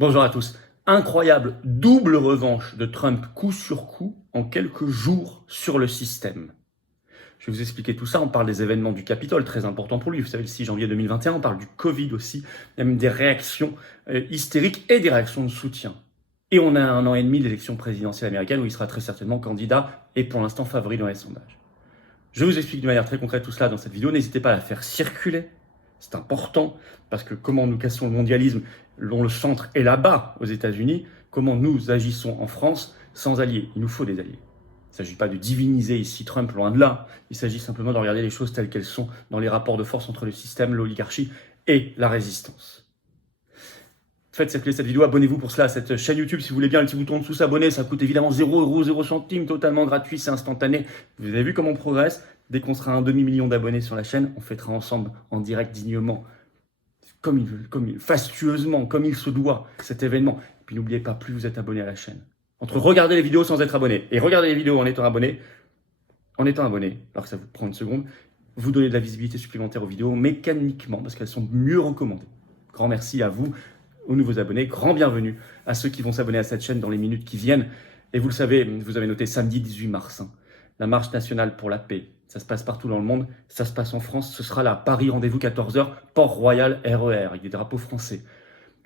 Bonjour à tous. Incroyable double revanche de Trump coup sur coup en quelques jours sur le système. Je vais vous expliquer tout ça. On parle des événements du Capitole, très important pour lui. Vous savez, le 6 janvier 2021, on parle du Covid aussi, même des réactions hystériques et des réactions de soutien. Et on a 1 an et demi d'élection présidentielle américaine où il sera très certainement candidat et pour l'instant favori dans les sondages. Je vous explique de manière très concrète tout cela dans cette vidéo. N'hésitez pas à la faire circuler. C'est important parce que comment nous cassons le mondialisme dont le centre est là-bas aux États-Unis, comment nous agissons en France sans alliés. Il nous faut des alliés. Il ne s'agit pas de diviniser ici Trump, loin de là. Il s'agit simplement de regarder les choses telles qu'elles sont dans les rapports de force entre le système, l'oligarchie et la résistance. Faites cette vidéo, abonnez-vous pour cela à cette chaîne YouTube si vous voulez bien, le petit bouton en dessous s'abonner, ça coûte évidemment 0 €, 0 centimes, totalement gratuit, c'est instantané. Vous avez vu comment on progresse. Dès qu'on sera à un demi-million d'abonnés sur la chaîne, on fêtera ensemble en direct dignement, fastueusement, comme il se doit, cet événement. Et puis n'oubliez pas, plus vous êtes abonné à la chaîne. Entre regarder les vidéos sans être abonné et regarder les vidéos en étant abonné, alors que ça vous prend une seconde, vous donnez de la visibilité supplémentaire aux vidéos mécaniquement parce qu'elles sont mieux recommandées. Grand merci à vous, aux nouveaux abonnés, grand bienvenue à ceux qui vont s'abonner à cette chaîne dans les minutes qui viennent. Et vous le savez, vous avez noté samedi 18 mars, la marche nationale pour la paix. Ça se passe partout dans le monde, ça se passe en France, ce sera là, Paris, rendez-vous 14h, Port-Royal, RER, avec des drapeaux français.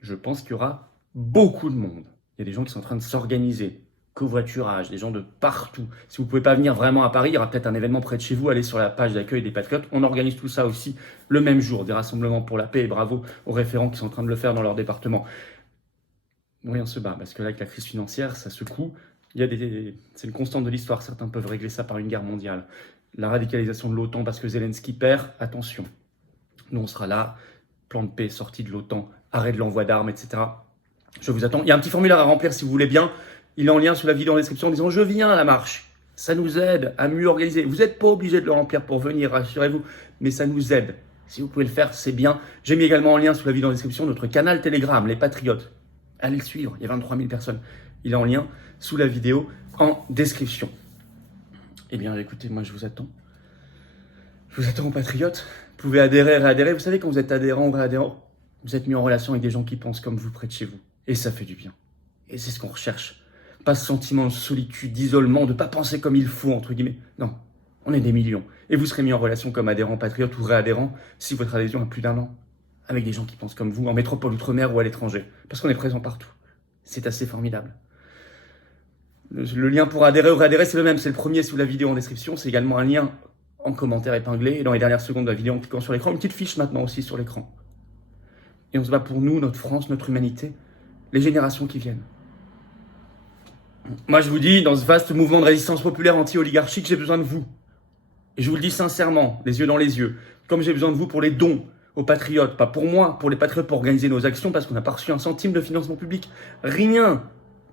Je pense qu'il y aura beaucoup de monde. Il y a des gens qui sont en train de s'organiser, covoiturage, des gens de partout. Si vous ne pouvez pas venir vraiment à Paris, il y aura peut-être un événement près de chez vous, allez sur la page d'accueil des Patriotes. On organise tout ça aussi le même jour, des rassemblements pour la paix, et bravo aux référents qui sont en train de le faire dans leur département. Oui, on se bat, parce que là, avec la crise financière, ça secoue. C'est une constante de l'histoire, certains peuvent régler ça par une guerre mondiale. La radicalisation de l'OTAN parce que Zelensky perd, attention. Nous, on sera là, plan de paix, sortie de l'OTAN, arrêt de l'envoi d'armes, etc. Je vous attends. Il y a un petit formulaire à remplir si vous voulez bien. Il est en lien sous la vidéo en description en disant « Je viens à la marche ». Ça nous aide à mieux organiser. Vous n'êtes pas obligé de le remplir pour venir, rassurez-vous, mais ça nous aide. Si vous pouvez le faire, c'est bien. J'ai mis également en lien sous la vidéo en description notre canal Telegram, les Patriotes. Allez le suivre, il y a 23 000 personnes. Il est en lien sous la vidéo en description. Eh bien, écoutez, moi, je vous attends. Je vous attends aux Patriotes. Vous pouvez adhérer, réadhérer. Vous savez, quand vous êtes adhérent ou réadhérent, vous êtes mis en relation avec des gens qui pensent comme vous près de chez vous. Et ça fait du bien. Et c'est ce qu'on recherche. Pas ce sentiment de solitude, d'isolement, de ne pas penser comme il faut, entre guillemets. Non, on est des millions. Et vous serez mis en relation comme adhérent patriote ou réadhérent si votre adhésion a plus d'1 an. Avec des gens qui pensent comme vous, en métropole, outre-mer ou à l'étranger. Parce qu'on est présent partout. C'est assez formidable. Le lien pour adhérer ou réadhérer, c'est le même. C'est le premier sous la vidéo en description. C'est également un lien en commentaire épinglé. Et dans les dernières secondes de la vidéo, en cliquant sur l'écran, une petite fiche maintenant aussi sur l'écran. Et on se bat pour nous, notre France, notre humanité, les générations qui viennent. Moi, je vous dis, dans ce vaste mouvement de résistance populaire anti-oligarchique, j'ai besoin de vous. Et je vous le dis sincèrement, les yeux dans les yeux. Comme j'ai besoin de vous pour les dons aux patriotes, pas pour moi, pour les patriotes, pour organiser nos actions, parce qu'on n'a pas reçu 1 centime de financement public. Rien,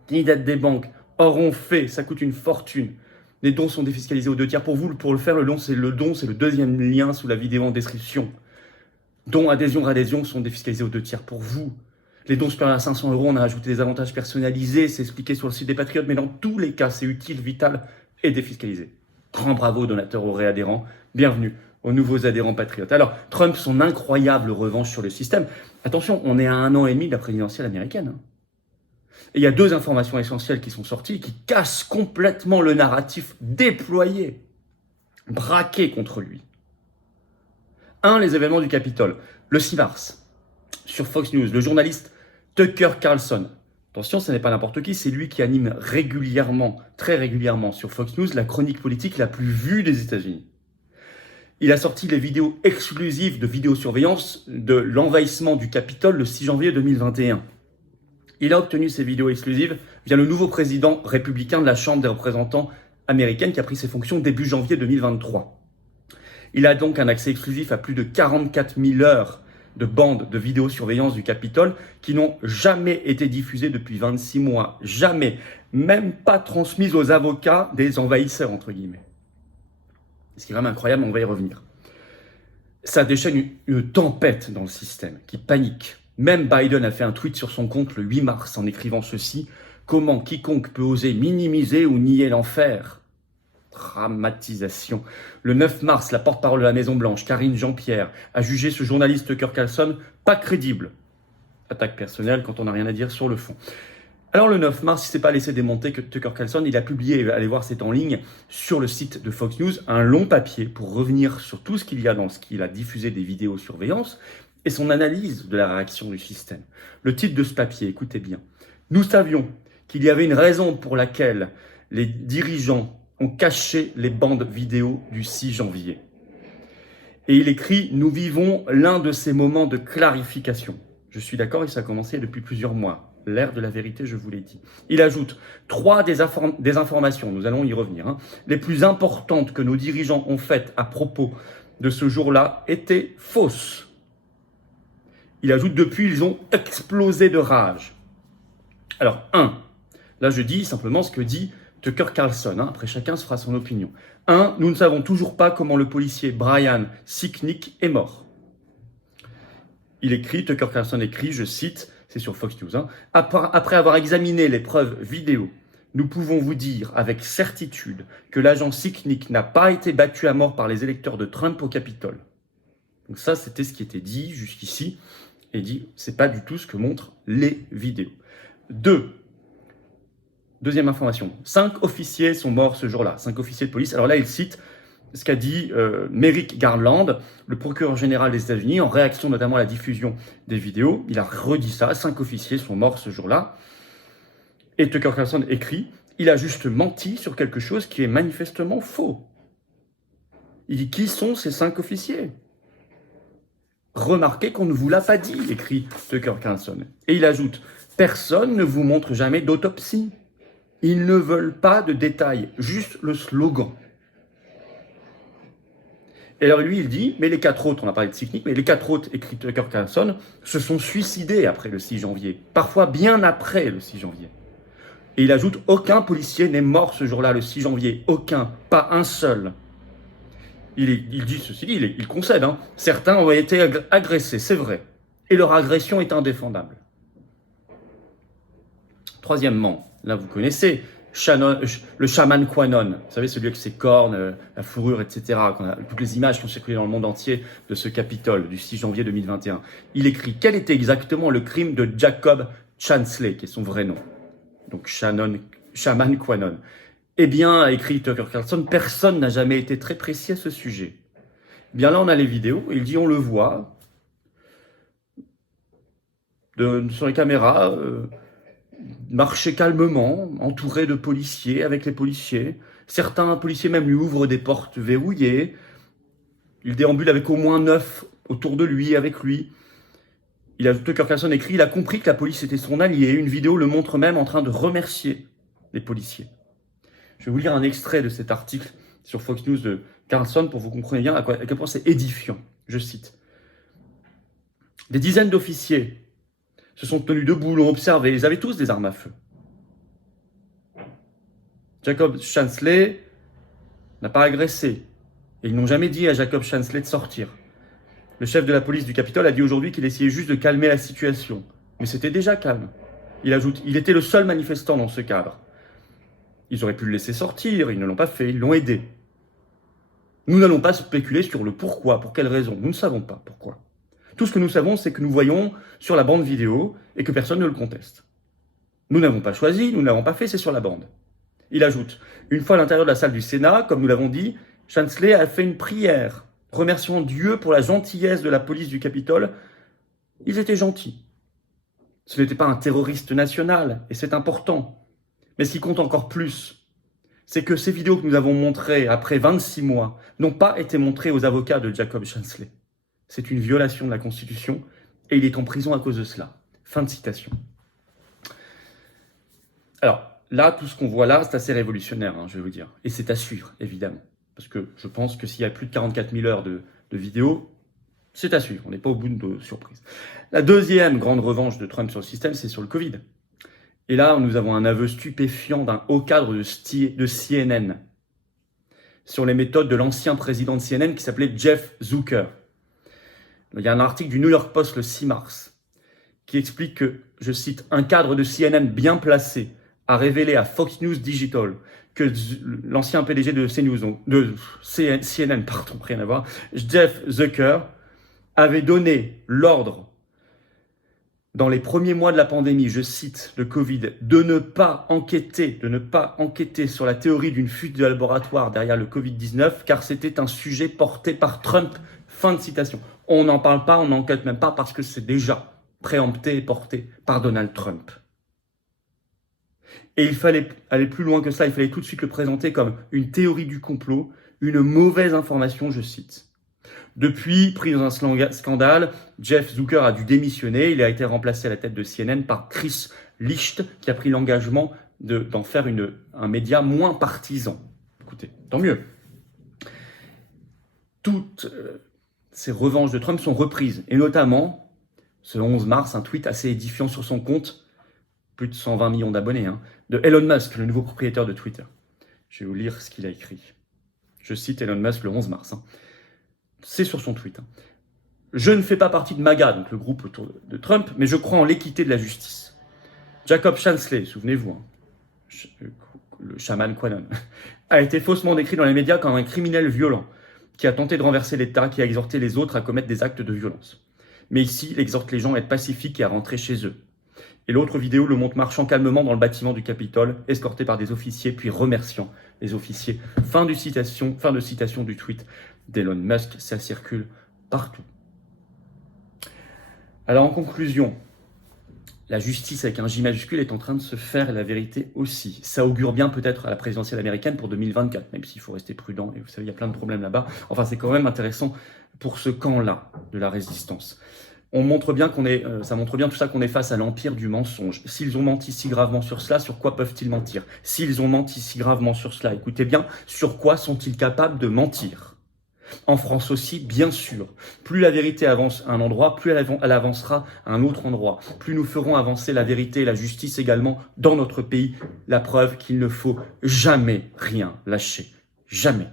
ni d'aide des banques. Or, on fait, ça coûte une fortune. Les dons sont défiscalisés aux 2 tiers. Pour vous, pour le faire, le don, c'est le deuxième lien sous la vidéo en description. Dons, adhésion, réadhésion sont défiscalisés aux 2 tiers pour vous. Les dons supérieurs à 500 €, on a ajouté des avantages personnalisés, c'est expliqué sur le site des Patriotes, mais dans tous les cas, c'est utile, vital et défiscalisé. Grand bravo aux donateurs, aux réadhérents. Bienvenue aux nouveaux adhérents patriotes. Alors, Trump, son incroyable revanche sur le système. Attention, on est à 1 an et demi de la présidentielle américaine. Et il y a 2 informations essentielles qui sont sorties, qui cassent complètement le narratif déployé, braqué contre lui. 1, les événements du Capitole. Le 6 mars, sur Fox News, le journaliste Tucker Carlson. Attention, ce n'est pas n'importe qui, c'est lui qui anime régulièrement, très régulièrement sur Fox News, la chronique politique la plus vue des États-Unis. Il a sorti les vidéos exclusives de vidéosurveillance de l'envahissement du Capitole le 6 janvier 2021. Il a obtenu ces vidéos exclusives via le nouveau président républicain de la Chambre des représentants américaine qui a pris ses fonctions début janvier 2023. Il a donc un accès exclusif à plus de 44 000 heures de bandes de vidéosurveillance du Capitole qui n'ont jamais été diffusées depuis 26 mois. Jamais. Même pas transmises aux avocats des envahisseurs, entre guillemets. Ce qui est vraiment incroyable, on va y revenir. Ça déchaîne une tempête dans le système qui panique. Même Biden a fait un tweet sur son compte le 8 mars en écrivant ceci. Comment quiconque peut oser minimiser ou nier l'enfer ? Dramatisation. Le 9 mars, la porte-parole de la Maison-Blanche, Karine Jean-Pierre, a jugé ce journaliste Tucker Carlson pas crédible. attaque personnelle quand on n'a rien à dire sur le fond. Alors le 9 mars, il ne s'est pas laissé démonter que Tucker Carlson, il a publié, allez voir, c'est en ligne, sur le site de Fox News, un long papier pour revenir sur tout ce qu'il y a dans ce qu'il a diffusé des vidéosurveillance et son analyse de la réaction du système. Le titre de ce papier, écoutez bien. Nous savions qu'il y avait une raison pour laquelle les dirigeants ont caché les bandes vidéo du 6 janvier. Et il écrit « Nous vivons l'un de ces moments de clarification ». Je suis d'accord et ça a commencé depuis plusieurs mois. L'ère de la vérité, je vous l'ai dit. Il ajoute 3 des informations, nous allons y revenir, les plus importantes que nos dirigeants ont faites à propos de ce jour-là étaient fausses. Il ajoute depuis, ils ont explosé de rage. Alors, 1, là je dis simplement ce que dit Tucker Carlson, après chacun se fera son opinion. 1, nous ne savons toujours pas comment le policier Brian Sicknick est mort. Il écrit, Tucker Carlson écrit, je cite, c'est sur Fox News, après avoir examiné les preuves vidéo, nous pouvons vous dire avec certitude que l'agent Sicknick n'a pas été battu à mort par les électeurs de Trump au Capitole. Donc ça, c'était ce qui était dit jusqu'ici, et dit, c'est pas du tout ce que montrent les vidéos. 2. Deuxième information, 5 officiers sont morts ce jour-là, 5 officiers de police. Alors là, il cite ce qu'a dit Merrick Garland, le procureur général des États-Unis, en réaction notamment à la diffusion des vidéos. Il a redit ça, 5 officiers sont morts ce jour-là. Et Tucker Carlson écrit, il a juste menti sur quelque chose qui est manifestement faux. Il dit, qui sont ces 5 officiers ? Remarquez qu'on ne vous l'a pas dit, écrit Tucker Carlson. Et il ajoute, personne ne vous montre jamais d'autopsie. Ils ne veulent pas de détails, juste le slogan. Et alors lui, il dit, mais les 4 autres, on a parlé de Sicknick, mais les 4 autres, écrit Tucker Carlson, se sont suicidés après le 6 janvier, parfois bien après le 6 janvier. Et il ajoute, aucun policier n'est mort ce jour-là, le 6 janvier, aucun, pas un seul. Il dit ceci dit, il concède, certains ont été agressés, c'est vrai, et leur agression est indéfendable. Troisièmement, là vous connaissez, le chaman Quanon, vous savez, celui avec ses cornes, la fourrure, etc. Toutes les images qui ont circulé dans le monde entier de ce Capitole du 6 janvier 2021. Il écrit quel était exactement le crime de Jacob Chansley, qui est son vrai nom. Donc chaman Quanon. Eh bien, écrit Tucker Carlson, personne n'a jamais été très précis à ce sujet. Eh bien là, on a les vidéos, il dit on le voit sur les caméras. Marcher calmement, entouré de policiers, avec les policiers. Certains policiers même lui ouvrent des portes verrouillées. Il déambule avec au moins 9 autour de lui, avec lui. Tucker Carlson écrit, il a compris que la police était son allié. Une vidéo le montre même en train de remercier les policiers. Je vais vous lire un extrait de cet article sur Fox News de Carlson pour que vous compreniez bien à quel point c'est édifiant. Je cite. Des dizaines d'officiers se sont tenus debout, l'ont observé. Ils avaient tous des armes à feu. Jacob Chansley n'a pas agressé. Et ils n'ont jamais dit à Jacob Chansley de sortir. Le chef de la police du Capitole a dit aujourd'hui qu'il essayait juste de calmer la situation. Mais c'était déjà calme. Il ajoute, il était le seul manifestant dans ce cadre. Ils auraient pu le laisser sortir, ils ne l'ont pas fait, ils l'ont aidé. Nous n'allons pas spéculer sur le pourquoi, pour quelle raison. Nous ne savons pas pourquoi. Tout ce que nous savons, c'est que nous voyons sur la bande vidéo et que personne ne le conteste. Nous n'avons pas choisi, nous n'avons pas fait, c'est sur la bande. Il ajoute, une fois à l'intérieur de la salle du Sénat, comme nous l'avons dit, Chansley a fait une prière, remerciant Dieu pour la gentillesse de la police du Capitole. Ils étaient gentils. Ce n'était pas un terroriste national, et c'est important. Mais ce qui compte encore plus, c'est que ces vidéos que nous avons montrées après 26 mois n'ont pas été montrées aux avocats de Jacob Chansley. C'est une violation de la Constitution et il est en prison à cause de cela. Fin de citation. Alors, là, tout ce qu'on voit là, c'est assez révolutionnaire, je vais vous dire. Et c'est à suivre, évidemment. Parce que je pense que s'il y a plus de 44 000 heures de vidéos, c'est à suivre. On n'est pas au bout de surprise. La deuxième grande revanche de Trump sur le système, c'est sur le Covid. Et là, nous avons un aveu stupéfiant d'un haut cadre de CNN sur les méthodes de l'ancien président de CNN qui s'appelait Jeff Zucker. Il y a un article du New York Post le 6 mars qui explique que, je cite, un cadre de CNN bien placé a révélé à Fox News Digital que l'ancien PDG de CNN, rien à voir, Jeff Zucker, avait donné l'ordre dans les premiers mois de la pandémie, je cite le Covid, de ne pas enquêter sur la théorie d'une fuite de laboratoire derrière le Covid-19, car c'était un sujet porté par Trump. Fin de citation. On n'en parle pas, on n'enquête même pas parce que c'est déjà préempté et porté par Donald Trump. Et il fallait aller plus loin que ça, il fallait tout de suite le présenter comme une théorie du complot, une mauvaise information, je cite. Depuis, pris dans un scandale, Jeff Zucker a dû démissionner. Il a été remplacé à la tête de CNN par Chris Licht, qui a pris l'engagement d'en faire un média moins partisan. Écoutez, tant mieux. Toutes ces revanches de Trump sont reprises, et notamment, ce 11 mars, un tweet assez édifiant sur son compte, plus de 120 millions d'abonnés, de Elon Musk, le nouveau propriétaire de Twitter. Je vais vous lire ce qu'il a écrit. Je cite Elon Musk le 11 mars. C'est sur son tweet. Je ne fais pas partie de MAGA, donc le groupe autour de Trump, mais je crois en l'équité de la justice. Jacob Chansley, souvenez-vous, le chaman Quanon, a été faussement décrit dans les médias comme un criminel violent qui a tenté de renverser l'État, qui a exhorté les autres à commettre des actes de violence. Mais ici, il exhorte les gens à être pacifiques et à rentrer chez eux. Et l'autre vidéo le montre marchant calmement dans le bâtiment du Capitole, escorté par des officiers, puis remerciant les officiers. Fin de citation du tweet d'Elon Musk, ça circule partout. Alors en conclusion, la justice avec un J majuscule est en train de se faire et la vérité aussi. Ça augure bien peut-être à la présidentielle américaine pour 2024, même s'il faut rester prudent, et vous savez, il y a plein de problèmes là-bas. Enfin, c'est quand même intéressant pour ce camp-là de la résistance. Ça montre bien tout ça qu'on est face à l'empire du mensonge. S'ils ont menti si gravement sur cela, sur quoi peuvent-ils mentir? S'ils ont menti si gravement sur cela, écoutez bien, sur quoi sont-ils capables de mentir? En France aussi, bien sûr. Plus la vérité avance à un endroit, plus elle avancera à un autre endroit. Plus nous ferons avancer la vérité et la justice également dans notre pays. La preuve qu'il ne faut jamais rien lâcher. Jamais.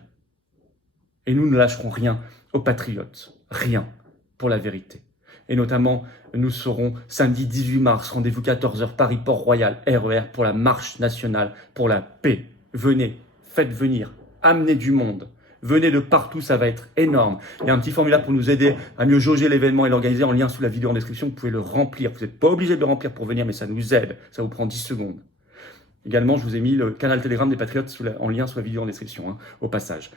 Et nous ne lâcherons rien aux patriotes. Rien pour la vérité. Et notamment, nous serons samedi 18 mars, rendez-vous 14h, Paris Port-Royal, RER, pour la marche nationale, pour la paix. Venez, faites venir, amenez du monde. Venez de partout, ça va être énorme. Il y a un petit formulaire pour nous aider à mieux jauger l'événement et l'organiser en lien sous la vidéo en description. Vous pouvez le remplir. Vous n'êtes pas obligé de le remplir pour venir, mais ça nous aide. Ça vous prend 10 secondes. Également, je vous ai mis le canal Telegram des Patriotes en lien sous la vidéo en description, au passage.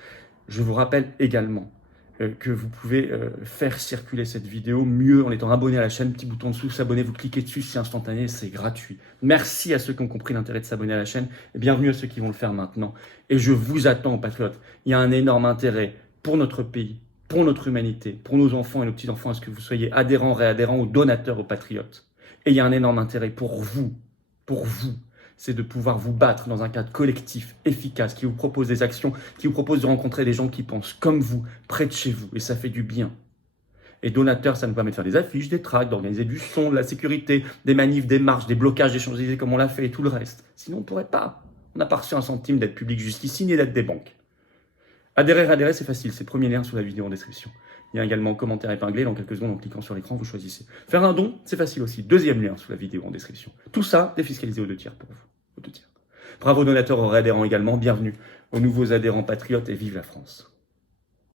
Je vous rappelle également que vous pouvez faire circuler cette vidéo mieux en étant abonné à la chaîne. Petit bouton dessous, s'abonner, vous cliquez dessus, c'est instantané, c'est gratuit. Merci à ceux qui ont compris l'intérêt de s'abonner à la chaîne et bienvenue à ceux qui vont le faire maintenant. Et je vous attends, patriotes. Il y a un énorme intérêt pour notre pays, pour notre humanité, pour nos enfants et nos petits-enfants, à ce que vous soyez adhérents, réadhérents ou donateurs aux patriotes. Et il y a un énorme intérêt pour vous, c'est de pouvoir vous battre dans un cadre collectif, efficace, qui vous propose des actions, qui vous propose de rencontrer des gens qui pensent comme vous, près de chez vous, et ça fait du bien. Et donateur, ça nous permet de faire des affiches, des tracts, d'organiser du son, de la sécurité, des manifs, des marches, des blocages, des Champs-Élysées comme on l'a fait, et tout le reste. Sinon, on ne pourrait pas. On n'a pas reçu un centime d'aide publique jusqu'ici, ni d'aide des banques. Adhérer, c'est facile, c'est le premier lien sous la vidéo en description. Il y a également un commentaire épinglé, dans quelques secondes, en cliquant sur l'écran, vous choisissez. Faire un don, c'est facile aussi. Deuxième lien sous la vidéo en description. Tout ça, défiscalisé aux 2 tiers pour vous. Aux 2 tiers. Bravo donateurs, aux réadhérents également, bienvenue aux nouveaux adhérents patriotes et vive la France.